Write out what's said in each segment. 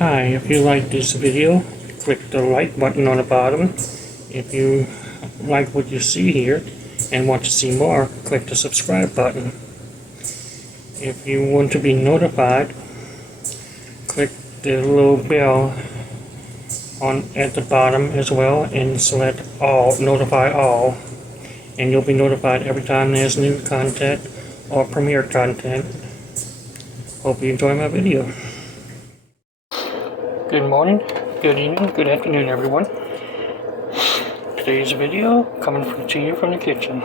Hi, if you like this video, click the like button on the bottom. If you like what you see here and want to see more, click the subscribe button. If you want to be notified, click the little bell at the bottom as well and select all, notify all, and you'll be notified every time there's new content or premiere content. Hope you enjoy my video. Good morning, good evening, good afternoon everyone. Today's video coming to you from the kitchen.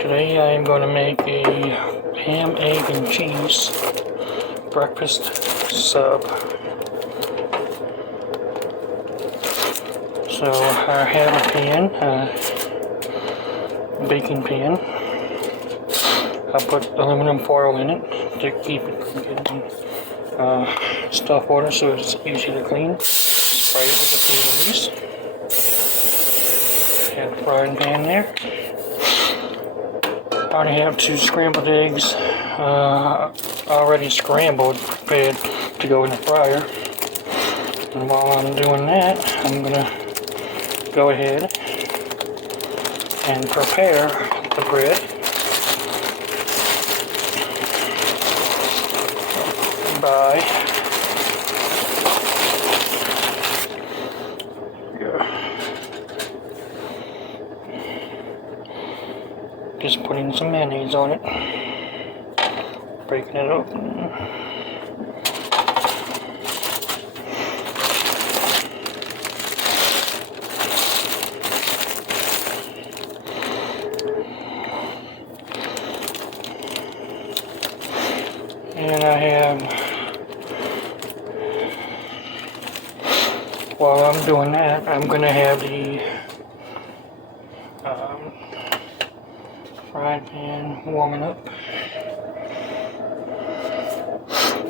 Today I am going to make a ham, egg, and cheese breakfast sub. So I have a pan, a baking pan. I put aluminum foil in it to keep it from getting stuff water so it's easy to clean. Spray it with a few of these. Have a frying pan there. I already have 2 scrambled eggs already scrambled, prepared to go in the fryer. And while I'm doing that, I'm going to go ahead and prepare the bread. By just putting some mayonnaise on it, breaking it open. And I have, while I'm doing that, I'm going to have the frying pan warming up.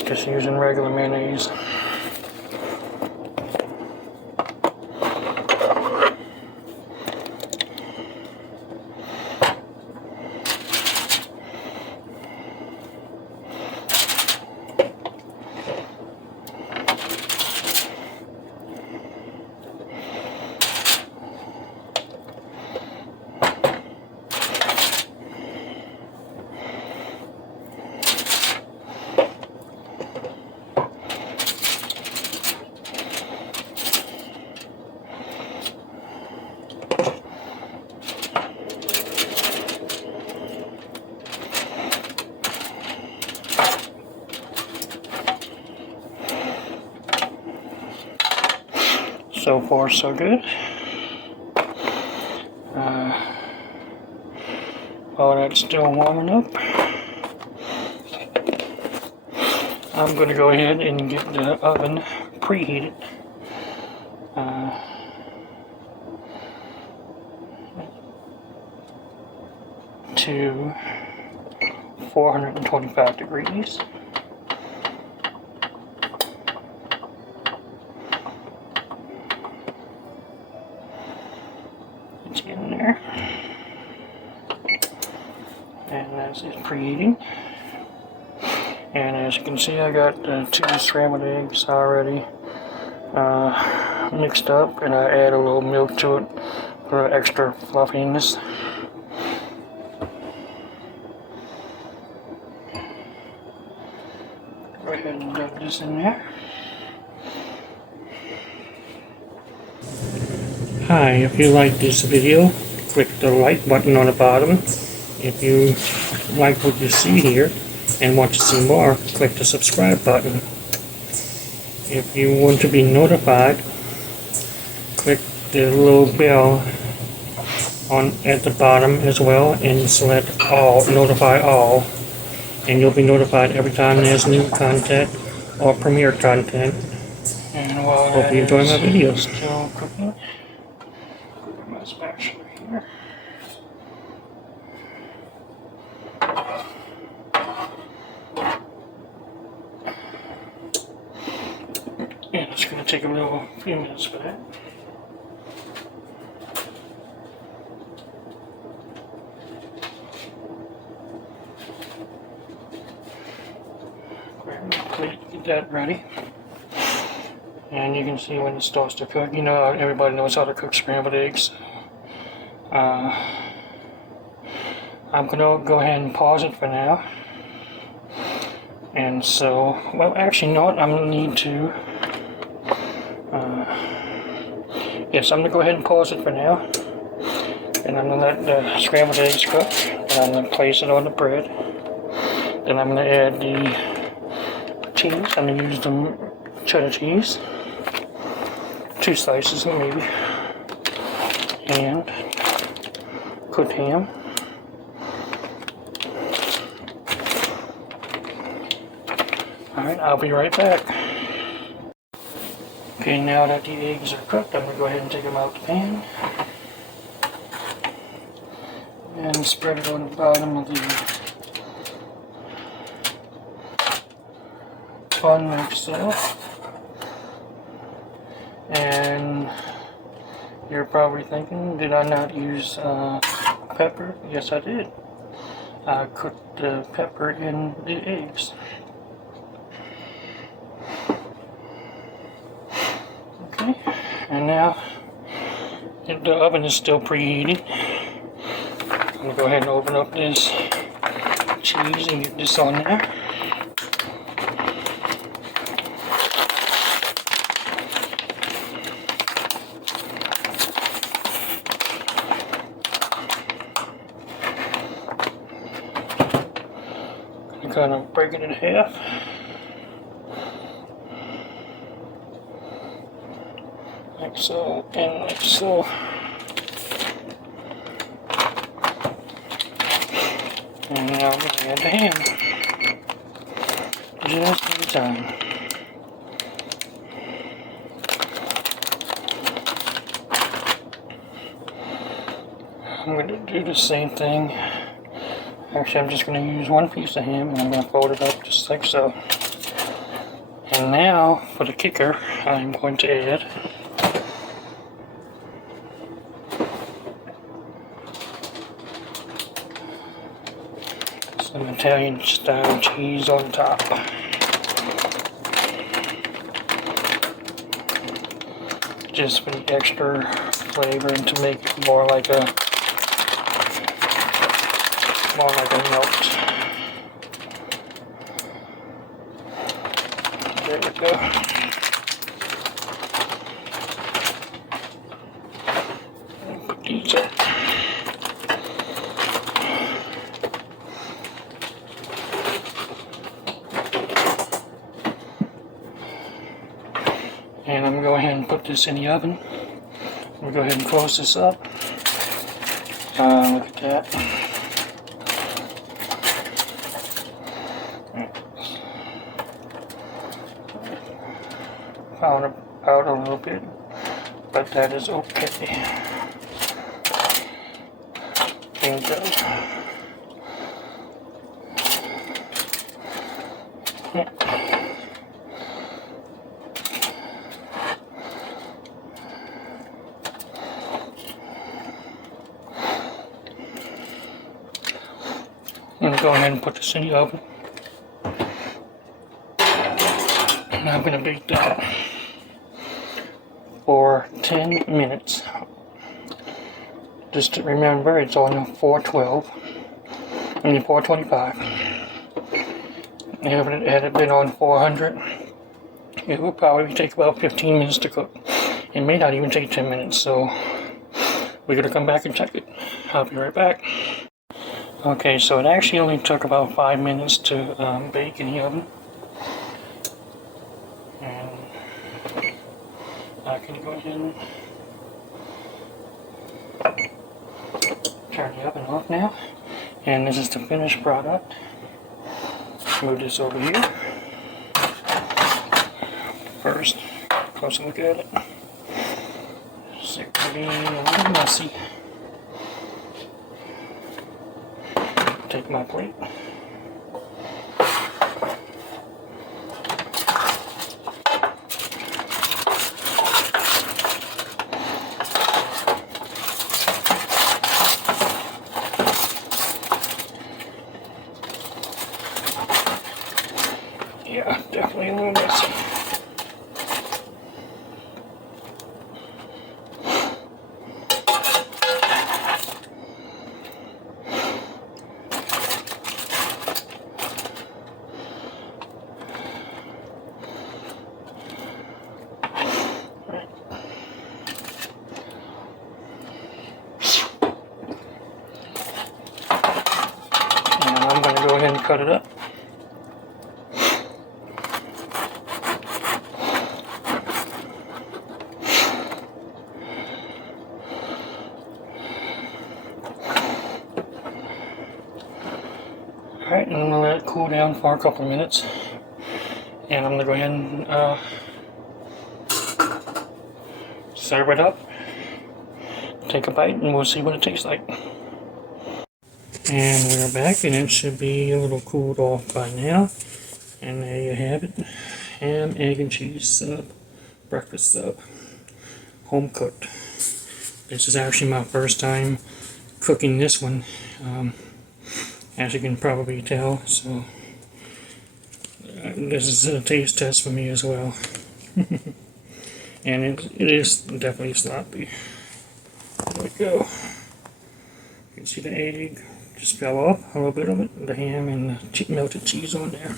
Just using regular mayonnaise. So far, so good. While that's still warming up, I'm going to go ahead and get the oven preheated. To 425 degrees. It's getting there. And as it's preheating. And as you can see, I got 2 scrambled eggs already mixed up, and I add a little milk to it for extra fluffiness. Go ahead and dump this in there. Hi, if you like this video, click the like button on the bottom. If you like what you see here and want to see more, click the subscribe button. If you want to be notified, click the little bell at the bottom as well and select all, notify all, and you'll be notified every time there's new content or premiere content. And while hope you enjoy my videos. Still cooking, put my spatula here. And it's going to take a few minutes for that. Grab my plate, get that ready. And you can see when it starts to cook. You know, everybody knows how to cook scrambled eggs. I'm gonna go ahead and pause it for now. And so, well, actually, no, I'm gonna need to. Yes, I'm gonna go ahead and pause it for now. And I'm gonna let the scrambled eggs cook. And I'm gonna place it on the bread. Then I'm gonna add the cheese. I'm gonna use the cheddar cheese. 2 slices maybe. And cooked ham. Alright, I'll be right back. Okay, now that the eggs are cooked, I'm going to go ahead and take them out the pan. And spread it on the bottom of the bun like so. And you're probably thinking, did I not use pepper? Yes, I did. I cooked the pepper in the eggs. Okay, and now the oven is still preheated. I'm going to go ahead and open up this cheese and get this on there. Kind of break it in half. Like so, and like so. And now I'm going to add the ham. Just in time. I'm going to do the same thing. Actually, I'm just going to use 1 piece of ham and I'm going to fold it up just like so. And now, for the kicker, I'm going to add some Italian style cheese on top. Just for the extra flavor and to make it more like a melt. There we go. And put these up. And I'm going to go ahead and put this in the oven. I'm going to go ahead and close this up. Look at that. Found it out a little bit, but that is okay. Bingo. I'm going to go ahead and put this in the oven. And I'm going to bake that for 10 minutes. Just to remember, it's on 425. Had it been on 400, it would probably take about 15 minutes to cook. It may not even take 10 minutes, so we're going to come back and check it. I'll be right back. Okay, so it actually only took about 5 minutes to bake in the oven. And I can go ahead and turn the oven off now. And this is the finished product. Move this over here. First, closer look at it. It's pretty a little messy. Take my plate. Yeah, definitely a little messy. I'm going to go ahead and cut it up. Alright, and I'm going to let it cool down for a couple of minutes. And I'm going to go ahead and serve it up. Take a bite and we'll see what it tastes like. And we're back, and it should be a little cooled off by now. And there you have it. Ham, egg, and cheese sub. Breakfast sub. Home cooked. This is actually my first time cooking this one. As you can probably tell, so this is a taste test for me as well. And it is definitely sloppy. There we go. You can see the egg just fell off, a little bit of it, the ham and the melted cheese on there.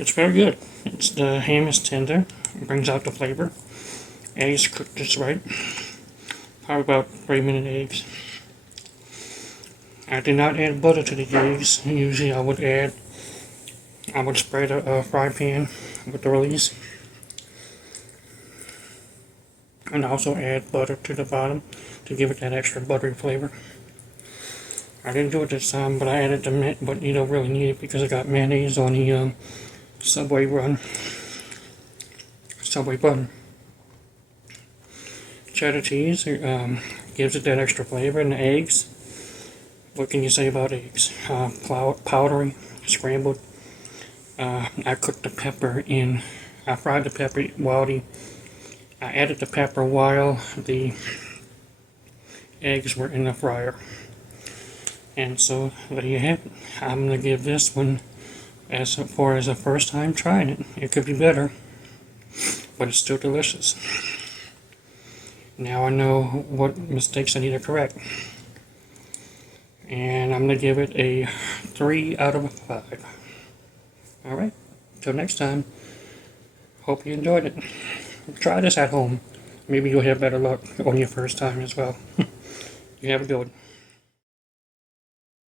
It's very good. The ham is tender. It brings out the flavor. Eggs cooked just right. Probably about 3-minute eggs. I did not add butter to the eggs. Usually I would spread a fry pan with the release. And also add butter to the bottom to give it that extra buttery flavor. I didn't do it this time, but I added the but you don't really need it because I got mayonnaise on the Subway bun. Cheddar cheese gives it that extra flavor, and the eggs. What can you say about eggs? Powdery, scrambled. I cooked the pepper in. I fried the pepper I added the pepper while the eggs were in the fryer. And so there you have it. I'm gonna give this one, as far as a first time trying it, it could be better, but it's still delicious. Now I know what mistakes I need to correct, and I'm going to give it a 3 out of 5. Alright, till next time, hope you enjoyed it. Try this at home. Maybe you'll have better luck on your first time as well. You have a good one.